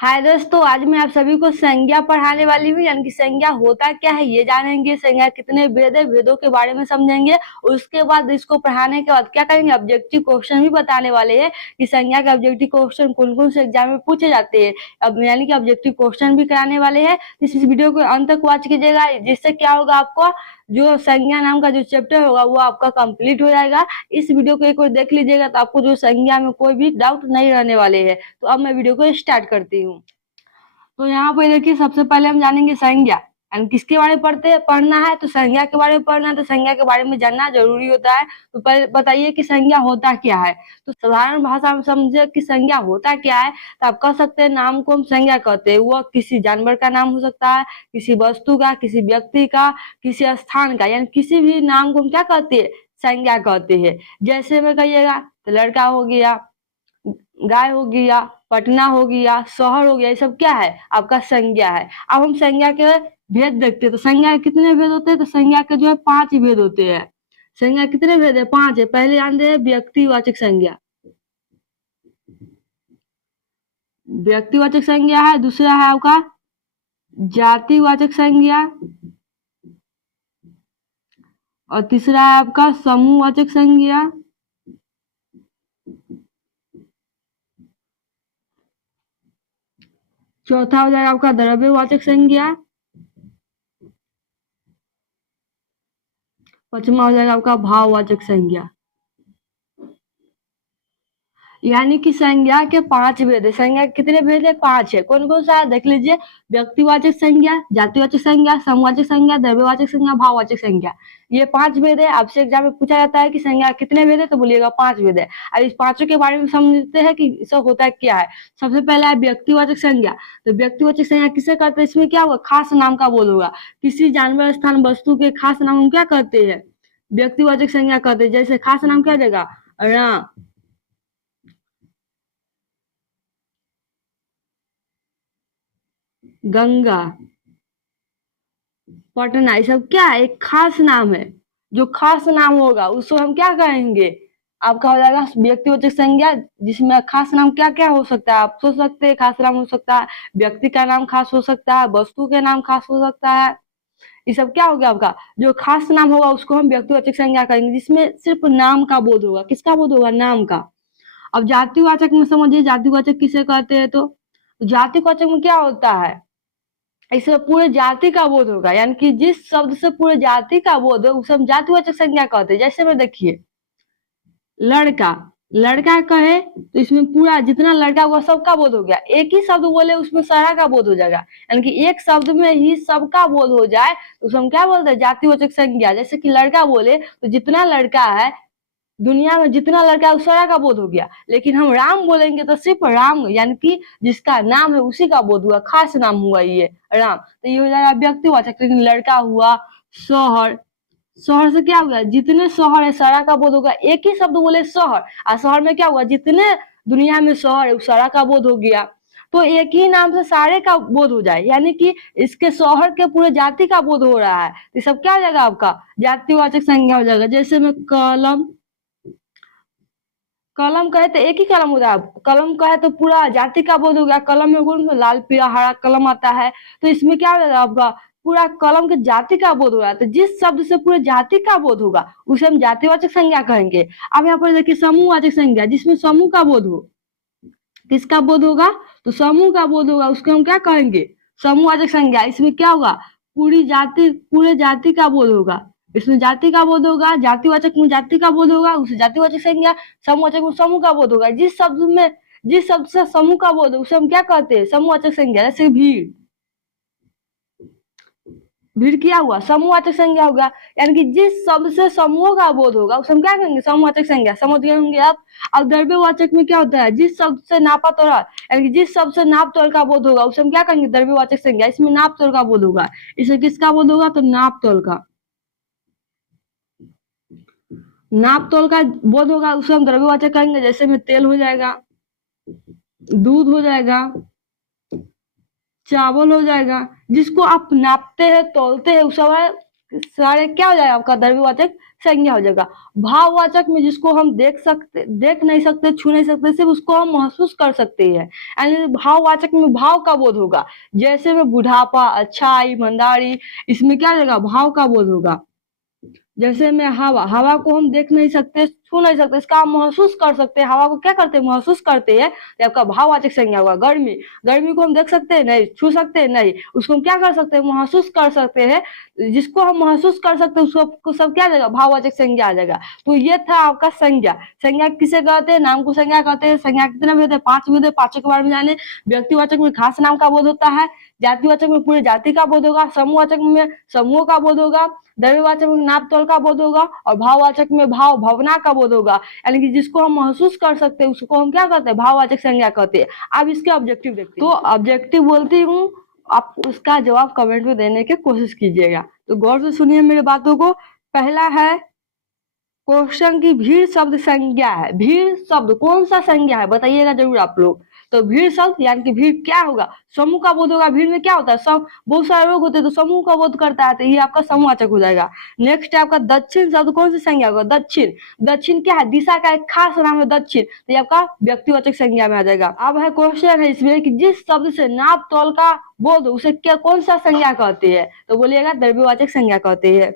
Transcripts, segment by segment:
हाय दोस्तों, आज मैं आप सभी को संज्ञा पढ़ाने वाली हूँ। यानी कि संज्ञा होता क्या है ये जानेंगे, संज्ञा कितने भेद है, भेदों के बारे में समझेंगे। उसके बाद इसको पढ़ाने के बाद क्या करेंगे, ऑब्जेक्टिव क्वेश्चन भी बताने वाले हैं कि संज्ञा के ऑब्जेक्टिव क्वेश्चन कौन कौन से एग्जाम में पूछे जाते हैं। अब यानी कि ऑब्जेक्टिव क्वेश्चन भी कराने वाले हैं। इस वीडियो को अंत तक वॉच कीजिएगा, जिससे क्या होगा, आपको जो संज्ञा नाम का जो चैप्टर होगा वो आपका कंप्लीट हो जाएगा। इस वीडियो को एक बार देख लीजिएगा तो आपको जो संज्ञा में कोई भी डाउट नहीं रहने वाले हैं। तो अब मैं वीडियो को स्टार्ट करती हूँ। तो यहाँ पे देखिए, सबसे पहले हम जानेंगे संज्ञा। एंड किसके बारे में पढ़ना है, तो संज्ञा के बारे में पढ़ना है। तो संज्ञा के बारे में जानना जरूरी होता है। तो पहले बताइए कि संज्ञा होता क्या है। तो साधारण भाषा में समझे कि संज्ञा होता क्या है, तो आप कह सकते हैं नाम को हम संज्ञा कहते हैं। वह किसी जानवर का नाम हो सकता है, किसी वस्तु का, किसी व्यक्ति का, किसी स्थान का, यानी किसी भी नाम को हम क्या कहते हैं, संज्ञा कहते हैं। जैसे में कहिएगा तो लड़का हो गया, गाय हो गया, पटना हो गया, शहर हो गया, ये सब क्या है, आपका संज्ञा है। अब हम संज्ञा के भेद देखते हैं। तो संज्ञा के कितने भेद होते हैं, तो संज्ञा के जो है 5 भेद होते हैं। संज्ञा कितने भेद है, 5 है। पहले जानते हैं व्यक्तिवाचक संज्ञा। व्यक्तिवाचक संज्ञा है। दूसरा है आपका जातिवाचक संज्ञा, और तीसरा है आपका समूहवाचक संज्ञा। चौथा हो जाएगा आपका द्रव्यवाचक संज्ञा। पांचवा हो जाएगा आपका भाववाचक संज्ञा। यानी कि संज्ञा के 5 भेद है। संज्ञा के कितने भेद है, 5 है। कौन कौन सा है, देख लीजिए। व्यक्तिवाचक संज्ञा, जातिवाचक संज्ञा, समूहवाचक संज्ञा, द्रव्यवाचक संज्ञा, भाववाचक संज्ञा। ये 5 भेद है। आपसे एग्जाम में पूछा जाता है कि संज्ञा कितने भेद है, तो बोलिएगा 5 भेद है। अब इस पांचों के बारे में समझते हैं कि सब होता क्या है। सबसे पहला है व्यक्तिवाचक संज्ञा। तो व्यक्तिवाचक संज्ञा किसे कहते हैं, इसमें क्या होगा, खास नाम का बोध होगा। किसी जानवर, स्थान, वस्तु के खास नाम हम क्या कहते हैं, व्यक्तिवाचक संज्ञा कहते हैं। जैसे खास नाम क्या देगा, राम, गंगा, पटना, ये सब क्या है, एक खास नाम है। जो खास नाम होगा उसको हम क्या कहेंगे, आपका हो जाएगा व्यक्तिवाचक संज्ञा। जिसमें खास नाम क्या क्या हो सकता है, आप सोच सकते हैं। खास नाम हो सकता है, व्यक्ति का नाम खास हो सकता है, वस्तु के नाम खास हो सकता है। ये सब क्या हो गया, आपका जो खास नाम होगा उसको हम व्यक्तिवाचक संज्ञा कहेंगे, जिसमें सिर्फ नाम का बोध होगा। किसका बोध होगा, नाम का। अब जातिवाचक में समझिए, जातिवाचक किसे कहते हैं। तो जातिवाचक में क्या होता है, इसमें पूरे जाति का बोध होगा। यानी कि जिस शब्द से पूरे जाति का बोध हो उसे हम जातिवाचक संज्ञा कहते हैं। जैसे में देखिए, लड़का, लड़का कहे तो इसमें पूरा जितना लड़का हुआ सबका बोध हो गया। एक ही शब्द बोले उसमें सारा का बोध हो जाएगा। यानी कि एक शब्द में ही सबका बोध हो जाए तो उसे हम क्या बोलते हैं, जातिवाचक संज्ञा। जैसे कि लड़का बोले तो जितना लड़का है दुनिया में, जितना लड़का है उस सारा का बोध हो गया। लेकिन हम राम बोलेंगे तो सिर्फ राम, यानी कि जिसका नाम है उसी का बोध हुआ, खास नाम हुआ ये राम। तो ये हो जाएगा व्यक्तिवाचक। लेकिन लड़का हुआ, शहर, शहर से क्या होगा, जितने शहर है सारा का बोध होगा। एक ही शब्द बोले शहर, और शहर में क्या हुआ, जितने दुनिया में शहर है उस सारा का बोध हो गया। तो एक ही नाम से सारे का बोध हो जाए, यानी कि इसके शहर के पूरे जाति का बोध हो रहा है। ये सब क्या हो जाएगा, आपका जातिवाचक संज्ञा हो जाएगा। जैसे में कलम, कलम कहे तो एक ही कलम होता है। कलम कहे तो पूरा जाति का बोध हो गया। कलम में कौन सा, लाल पीला हरा कलम आता है। तो इसमें क्या होगा, आपका पूरा कलम के जाति का बोध हो रहा है। तो जिस शब्द से पूरे जाति का बोध होगा उसे हम जातिवाचक संज्ञा कहेंगे। अब यहाँ पर देखिए समूहवाचक संज्ञा, जिसमें समूह का बोध हो। किसका बोध होगा, तो समूह का बोध होगा, उसको हम क्या कहेंगे, समूहवाचक संज्ञा। इसमें क्या होगा, पूरी जाति, पूरे जाति का बोध होगा। इसमें जाति का बोध होगा, जातिवाचक में जाति का बोध होगा, उसे जातिवाचक संज्ञा। समूहवाचक में समूह का बोध होगा। जिस शब्द से समूह का बोध है उसे हम क्या कहते हैं, समूहवाचक संज्ञा। जैसे भीड़, भीड़ क्या हुआ, समूहवाचक संज्ञा होगा। यानी कि जिस शब्द से समूह का बोध होगा उसे हम क्या कहेंगे, समूहवाचक संज्ञा। समझ गए होंगे आप। अब द्रव्यवाचक में क्या होता है, जिस शब्द से नापा तोड़ा, यानी कि जिस शब्द से नाप तोल का बोध होगा उसे हम क्या कहेंगे, द्रव्यवाचक संज्ञा। इसमें नाप तोल का बोध होगा। इसे किसका बोध होगा, तो नाप तोल का, नाप तोल का बोध होगा, उसे हम द्रव्यवाचक कहेंगे। जैसे में तेल हो जाएगा, दूध हो जाएगा, चावल हो जाएगा। जिसको आप नापते हैं, तोलते हैं, उस सारे क्या हो जाएगा, आपका द्रव्यवाचक संज्ञा हो जाएगा। भाववाचक में जिसको हम देख नहीं सकते, छू नहीं सकते, सिर्फ उसको हम महसूस कर सकते हैं, यानी भाववाचक में भाव का बोध होगा। जैसे में बुढ़ापा, अच्छाई, ईमानदारी, इसमें क्या रहेगा, भाव का बोध होगा। जैसे में हवा, हवा को हम देख नहीं सकते, छू नहीं सकते, इसका हम महसूस कर सकते हैं। हवा को क्या करते हैं, महसूस करते हैं, तो आपका भाववाचक संज्ञा होगा। गर्मी, गर्मी को हम देख सकते हैं नहीं, छू सकते हैं नहीं, उसको हम क्या कर सकते हैं, महसूस कर सकते हैं। जिसको हम महसूस कर सकते हैं उसको सब क्या आ जाएगा, भाववाचक संज्ञा आ जाएगा। तो ये था आपका संज्ञा। संज्ञा किसे कहते हैं, नाम को संज्ञा कहते हैं। संज्ञा कितने भेद है, 5 भेद है, 5 के बारे में जाने। व्यक्तिवाचक में खास नाम का बोध होता है, जातिवाचक में पूरे जाति का बोध होगा, समूहवाचक में समूह का बोध होगा, द्रव्यवाचक में नाप तोल का बोध होगा, और भाववाचक में भाव भावना का बोध होगा। यानी कि जिसको हम महसूस कर सकते हैं उसको हम क्या कहते हैं, भाववाचक संज्ञा कहते हैं। अब इसके ऑब्जेक्टिव देखते हैं। तो ऑब्जेक्टिव बोलती हूँ, आप उसका जवाब कमेंट में देने की कोशिश कीजिएगा। तो गौर से सुनिए मेरी बातों को। पहला है क्वेश्चन की भीड़ शब्द संज्ञा है। भीड़ शब्द कौन सा संज्ञा है, बताइएगा जरूर आप लोग। तो भीड़ शब्द यानी कि भीड़ क्या होगा, समूह का बोध होगा। भीड़ में क्या होता है, सब बहुत सारे लोग होते हैं तो समूह का बोध करता है, तो ये आपका समूहवाचक हो जाएगा। नेक्स्ट है आपका दक्षिण शब्द कौन सी संज्ञा होगा, दक्षिण। दक्षिण क्या है, दिशा का एक खास नाम है दक्षिण, तो ये आपका व्यक्तिवाचक संज्ञा में आ जाएगा। अब है क्वेश्चन है इसमें कि जिस शब्द से नाप तोल का बोध उसे क्या कौन सा संज्ञा कहते हैं, तो बोलिएगा द्रव्यवाचक संज्ञा कहते हैं।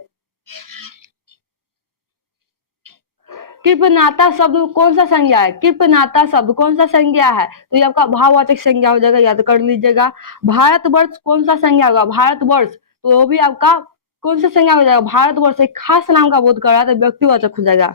कृपनाता शब्द कौन सा संज्ञा है, कृपनाता शब्द कौन सा संज्ञा है, तो ये आपका भाववाचक संज्ञा हो जाएगा, याद कर लीजिएगा। भारतवर्ष कौन सा संज्ञा होगा, भारतवर्ष, तो वो भी आपका कौन सा संज्ञा हो जाएगा, भारतवर्ष, एक खास नाम का बोध कर रहा है, तो व्यक्तिवाचक हो जाएगा।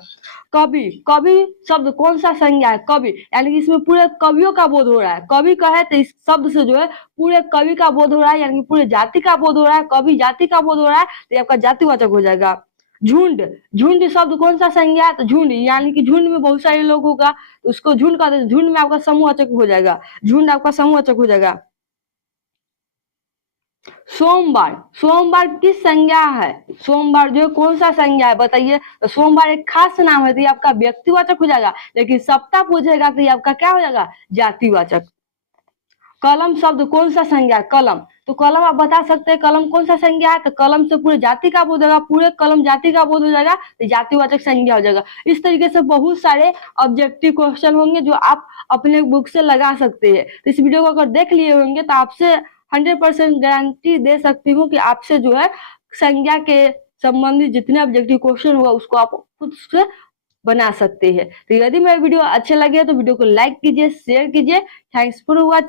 कवि, कवि शब्द कौन सा संज्ञा है, कवि, यानी कि इसमें पूरे कवियों का बोध हो रहा है। कवि कहे तो इस शब्द से जो है पूरे कवि का बोध हो रहा है, यानी कि पूरे जाति का बोध हो रहा है, कवि जाति का बोध हो रहा है, तो ये आपका जातिवाचक हो जाएगा। झुंड, झुंड शब्द कौन सा संज्ञा है, तो झुंड यानी कि झुंड में बहुत सारे लोग होगा, तो उसको झुंड कहते हैं। झुंड में आपका समूहवाचक हो जाएगा, झुंड आपका समूहवाचक हो जाएगा। सोमवार, सोमवार किस संज्ञा है, सोमवार जो कौन सा संज्ञा है बताइए, तो सोमवार एक खास नाम है, तो ये आपका व्यक्तिवाचक हो जाएगा। लेकिन सप्ताह पूछेगा तो ये आपका क्या हो जाएगा, जातिवाचक। कलम शब्द कौन सा संज्ञा है, कलम, तो कलम आप बता सकते हैं कलम कौन सा संज्ञा है, तो कलम से पूरे जाति का बोध होगा, पूरे कलम जाति का बोध हो जाएगा, तो जातिवाचक संज्ञा हो जाएगा। इस तरीके से बहुत सारे ऑब्जेक्टिव क्वेश्चन होंगे जो आप अपने बुक से लगा सकते हैं। तो इस वीडियो को अगर देख लिए होंगे तो आपसे 100% गारंटी दे सकती हूँ कि आपसे जो है संज्ञा के संबंधित जितने ऑब्जेक्टिव क्वेश्चन होगा उसको आप खुद से बना सकते हैं। तो यदि मेरे वीडियो अच्छे लगे तो वीडियो को लाइक कीजिए, शेयर कीजिए। Thanks for watching.